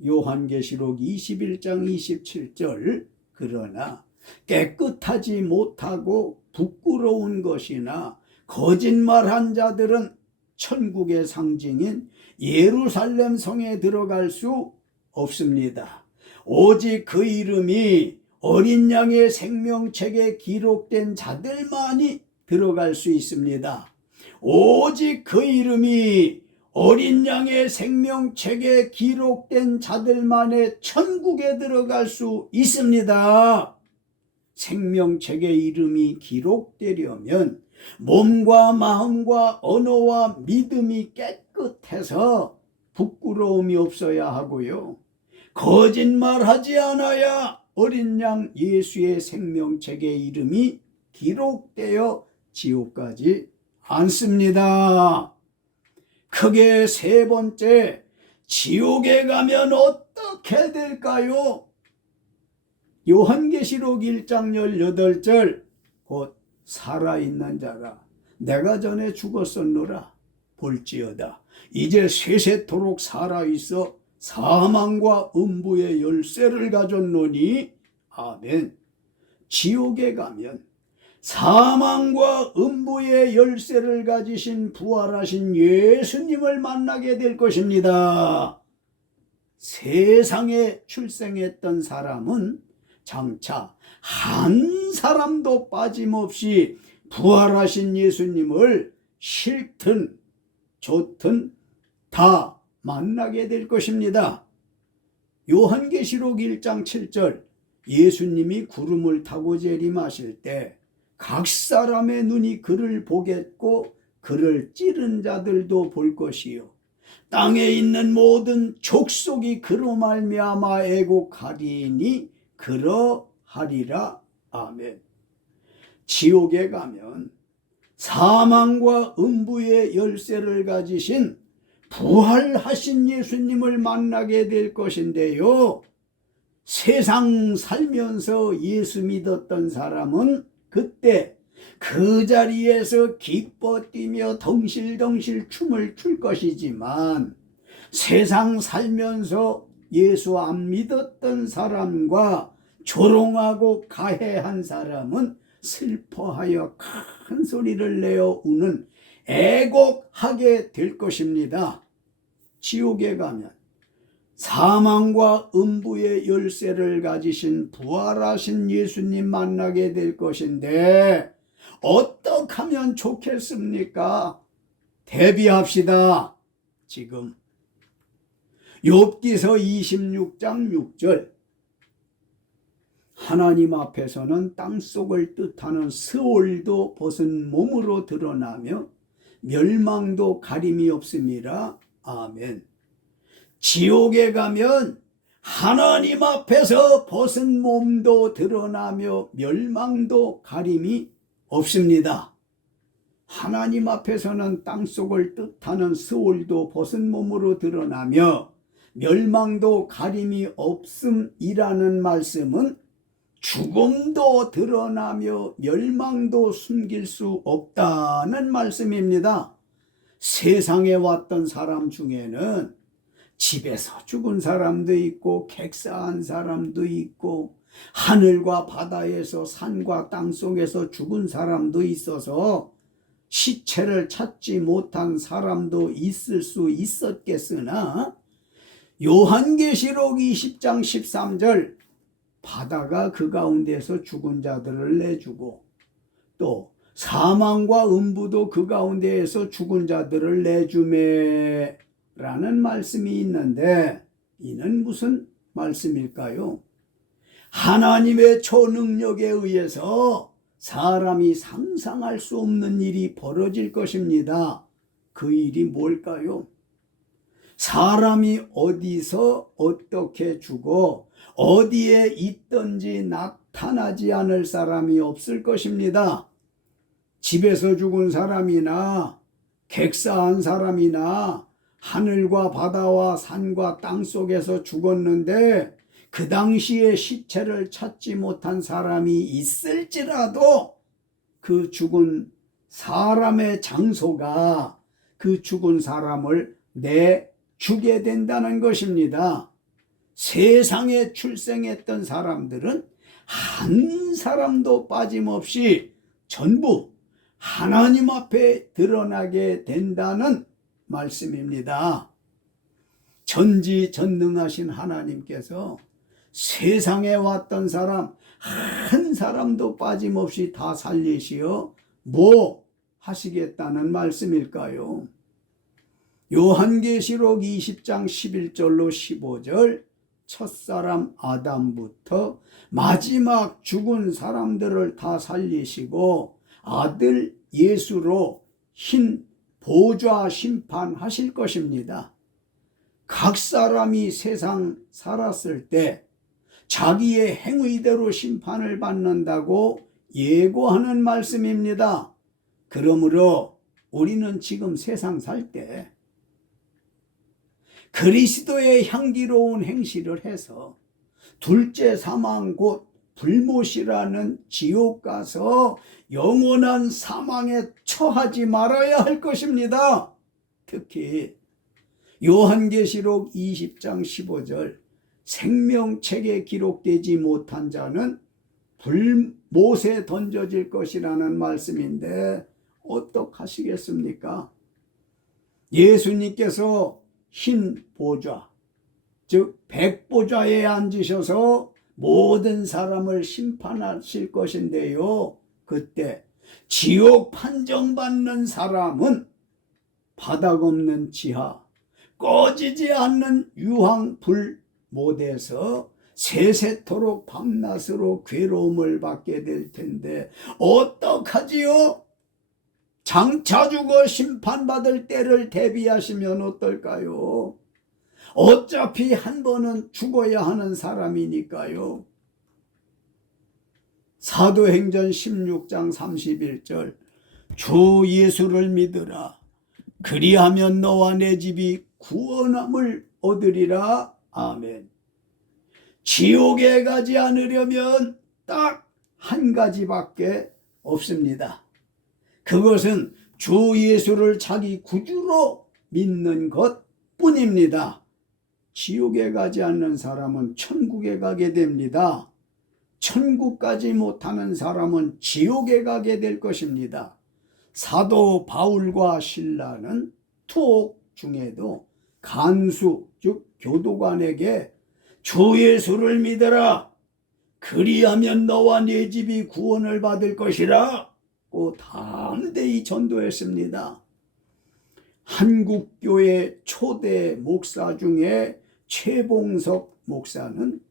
요한계시록 21장 27절, 그러나 깨끗하지 못하고 부끄러운 것이나 거짓말한 자들은 천국의 상징인 예루살렘 성에 들어갈 수 없습니다. 오직 그 이름이 어린 양의 생명책에 기록된 자들만이 들어갈 수 있습니다. 오직 그 이름이 어린 양의 생명책에 기록된 자들만의 천국에 들어갈 수 있습니다. 생명책에 이름이 기록되려면 몸과 마음과 언어와 믿음이 깨끗해서 부끄러움이 없어야 하고요, 거짓말하지 않아야 어린 양 예수의 생명책에 이름이 기록되어 지옥 가지 않습니다. 크게 세 번째, 지옥에 가면 어떻게 될까요? 요한계시록 1장 18절, 곧 살아있는 자가 내가 전에 죽었었노라 볼지어다 이제 세세토록 살아있어 사망과 음부의 열쇠를 가졌노니. 아멘. 지옥에 가면 사망과 음부의 열쇠를 가지신 부활하신 예수님을 만나게 될 것입니다. 세상에 출생했던 사람은 장차 한 사람도 빠짐없이 부활하신 예수님을 싫든 좋든 다 만나게 될 것입니다. 요한계시록 1장 7절, 예수님이 구름을 타고 재림하실 때 각 사람의 눈이 그를 보겠고 그를 찌른 자들도 볼 것이요 땅에 있는 모든 족속이 그로 말미암아 애곡하리니 그러하리라. 아멘. 지옥에 가면 사망과 음부의 열쇠를 가지신 부활하신 예수님을 만나게 될 것인데요, 세상 살면서 예수 믿었던 사람은 그때 그 자리에서 기뻐 뛰며 덩실덩실 춤을 출 것이지만, 세상 살면서 예수 안 믿었던 사람과 조롱하고 가해한 사람은 슬퍼하여 큰 소리를 내어 우는 애곡하게 될 것입니다. 지옥에 가면 사망과 음부의 열쇠를 가지신 부활하신 예수님 만나게 될 것인데 어떻게 하면 좋겠습니까? 대비합시다. 지금 욥기서 26장 6절, 하나님 앞에서는 땅속을 뜻하는 스올도 벗은 몸으로 드러나며 멸망도 가림이 없음이라. 아멘. 지옥에 가면 하나님 앞에서 벗은 몸도 드러나며 멸망도 가림이 없습니다. 하나님 앞에서는 땅속을 뜻하는 스올도 벗은 몸으로 드러나며 멸망도 가림이 없음이라는 말씀은 죽음도 드러나며 멸망도 숨길 수 없다는 말씀입니다. 세상에 왔던 사람 중에는 집에서 죽은 사람도 있고 객사한 사람도 있고 하늘과 바다에서 산과 땅 속에서 죽은 사람도 있어서 시체를 찾지 못한 사람도 있을 수 있었겠으나 요한계시록 20장 13절 바다가 그 가운데서 죽은 자들을 내주고 또 사망과 음부도 그 가운데에서 죽은 자들을 내주매 라는 말씀이 있는데 이는 무슨 말씀일까요? 하나님의 초능력에 의해서 사람이 상상할 수 없는 일이 벌어질 것입니다. 그 일이 뭘까요? 사람이 어디서 어떻게 죽어 어디에 있든지 나타나지 않을 사람이 없을 것입니다. 집에서 죽은 사람이나 객사한 사람이나 하늘과 바다와 산과 땅 속에서 죽었는데 그 당시에 시체를 찾지 못한 사람이 있을지라도 그 죽은 사람의 장소가 그 죽은 사람을 내주게 된다는 것입니다. 세상에 출생했던 사람들은 한 사람도 빠짐없이 전부 하나님 앞에 드러나게 된다는 말씀입니다. 전지전능하신 하나님께서 세상에 왔던 사람 한 사람도 빠짐없이 다 살리시어 뭐 하시겠다는 말씀일까요? 요한계시록 20장 11절로 15절 첫사람 아담부터 마지막 죽은 사람들을 다 살리시고 아들 예수로 흰 보좌 심판하실 것입니다. 각 사람이 세상 살았을 때 자기의 행위대로 심판을 받는다고 예고하는 말씀입니다. 그러므로 우리는 지금 세상 살 때 그리스도의 향기로운 행실을 해서 둘째 사망 곧 불못이라는 지옥 가서 영원한 사망에 처하지 말아야 할 것입니다. 특히 요한계시록 20장 15절 생명책에 기록되지 못한 자는 불못에 던져질 것이라는 말씀인데 어떡하시겠습니까? 예수님께서 흰 보좌 즉 백보좌에 앉으셔서 모든 사람을 심판하실 것인데요. 그때 지옥 판정받는 사람은 바닥 없는 지하 꺼지지 않는 유황 불못에서 세세토록 밤낮으로 괴로움을 받게 될 텐데 어떡하지요? 장차 죽어 심판받을 때를 대비하시면 어떨까요? 어차피 한 번은 죽어야 하는 사람이니까요. 사도행전 16장 31절 주 예수를 믿으라 그리하면 너와 내 집이 구원함을 얻으리라. 아멘. 지옥에 가지 않으려면 딱 한 가지밖에 없습니다. 그것은 주 예수를 자기 구주로 믿는 것 뿐입니다. 지옥에 가지 않는 사람은 천국에 가게 됩니다. 천국 가지 못하는 사람은 지옥에 가게 될 것입니다. 사도 바울과 실라는 투옥 중에도 간수 즉 교도관에게 주 예수를 믿어라 그리하면 너와 네 집이 구원을 받을 것이라 고 담대히 전도했습니다. 한국교회 초대 목사 중에 최봉석 목사는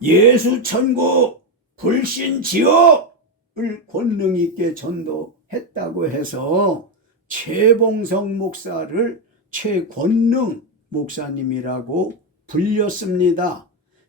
예수 천국 불신 지옥을 권능 있게 전도했다고 해서 최봉석 목사를 최권능 목사님이라고 불렸습니다.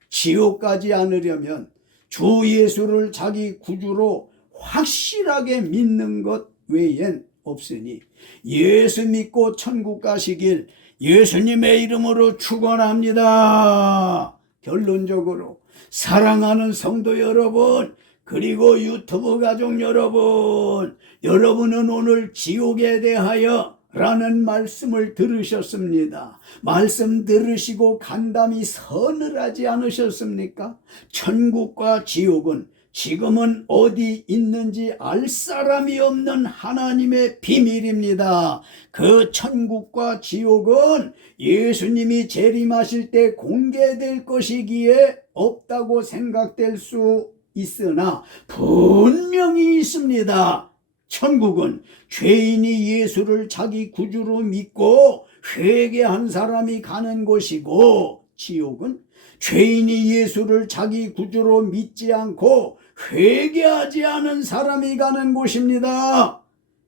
지옥 가지 않으려면 주 예수를 자기 구주로 확실하게 믿는 것 외엔 없으니 예수 믿고 천국 가시길 예수님의 이름으로 축원합니다. 결론적으로 사랑하는 성도 여러분, 그리고 유튜브 가족 여러분, 여러분은 오늘 지옥에 대하여 라는 말씀을 들으셨습니다. 말씀 들으시고 간담이 서늘하지 않으셨습니까? 천국과 지옥은 지금은 어디 있는지 알 사람이 없는 하나님의 비밀입니다. 그 천국과 지옥은 예수님이 재림하실 때 공개될 것이기에 없다고 생각될 수 있으나 분명히 있습니다. 천국은 죄인이 예수를 자기 구주로 믿고 회개한 사람이 가는 곳이고, 지옥은 죄인이 예수를 자기 구주로 믿지 않고 회개하지 않은 사람이 가는 곳입니다.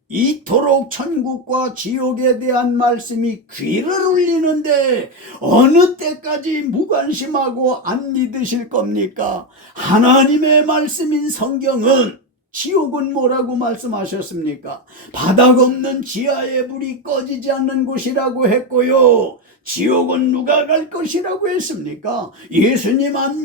이토록 천국과 지옥에 대한 말씀이 귀를 울리는데 어느 때까지 무관심하고 안 믿으실 겁니까? 하나님의 말씀인 성경은 지옥은 뭐라고 말씀하셨습니까? 바닥 없는 지하의 불이 꺼지지 않는 곳이라고 했고요. 지옥은 누가 갈 것이라고 했습니까? 예수님 안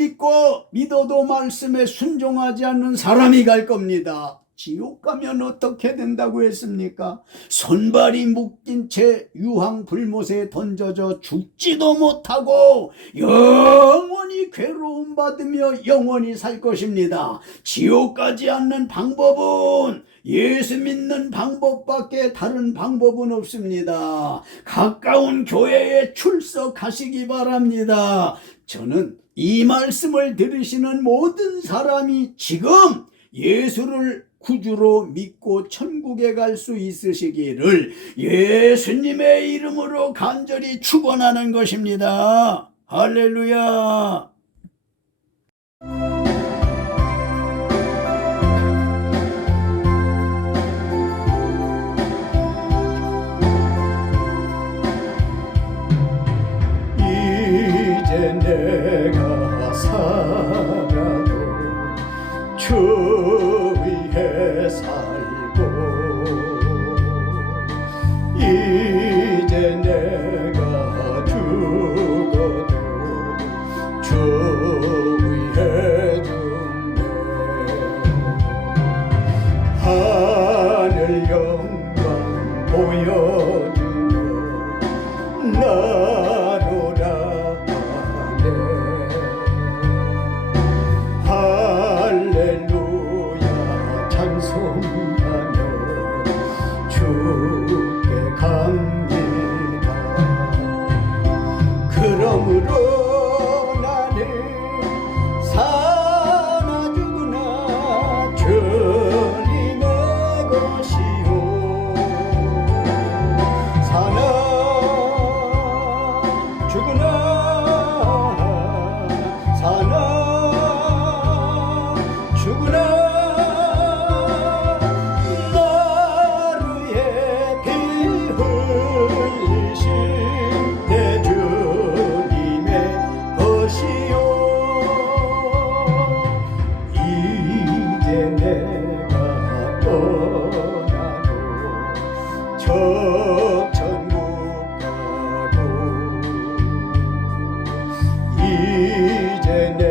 믿어도 말씀에 순종하지 않는 사람이 갈 겁니다. 지옥 가면 어떻게 된다고 했습니까? 손발이 묶인 채 유황 불못에 던져져 죽지도 못하고 영원히 괴로움 받으며 영원히 살 것입니다. 지옥 가지 않는 방법은 예수 믿는 방법밖에 다른 방법은 없습니다. 가까운 교회에 출석하시기 바랍니다. 저는 이 말씀을 들으시는 모든 사람이 지금 예수를 구주로 믿고 천국에 갈 수 있으시기를 예수님의 이름으로 간절히 축원하는 것입니다. 할렐루야. 이제 내가 살아도 주 위에 살고, 이제 내가 죽어도 주 위에 죽네. 하늘 영광 보여주며 나로라 하네. 할렐루야 찬송하며 주께 갑니다. 그러므로 나는 사나 죽으나 주님의 것이요, 사나 죽으나 사나 죽으나 나를 위해 피 흘리신 내 주님의 것이요. 이제 내가 떠나도 저 천국 가고, 이제 내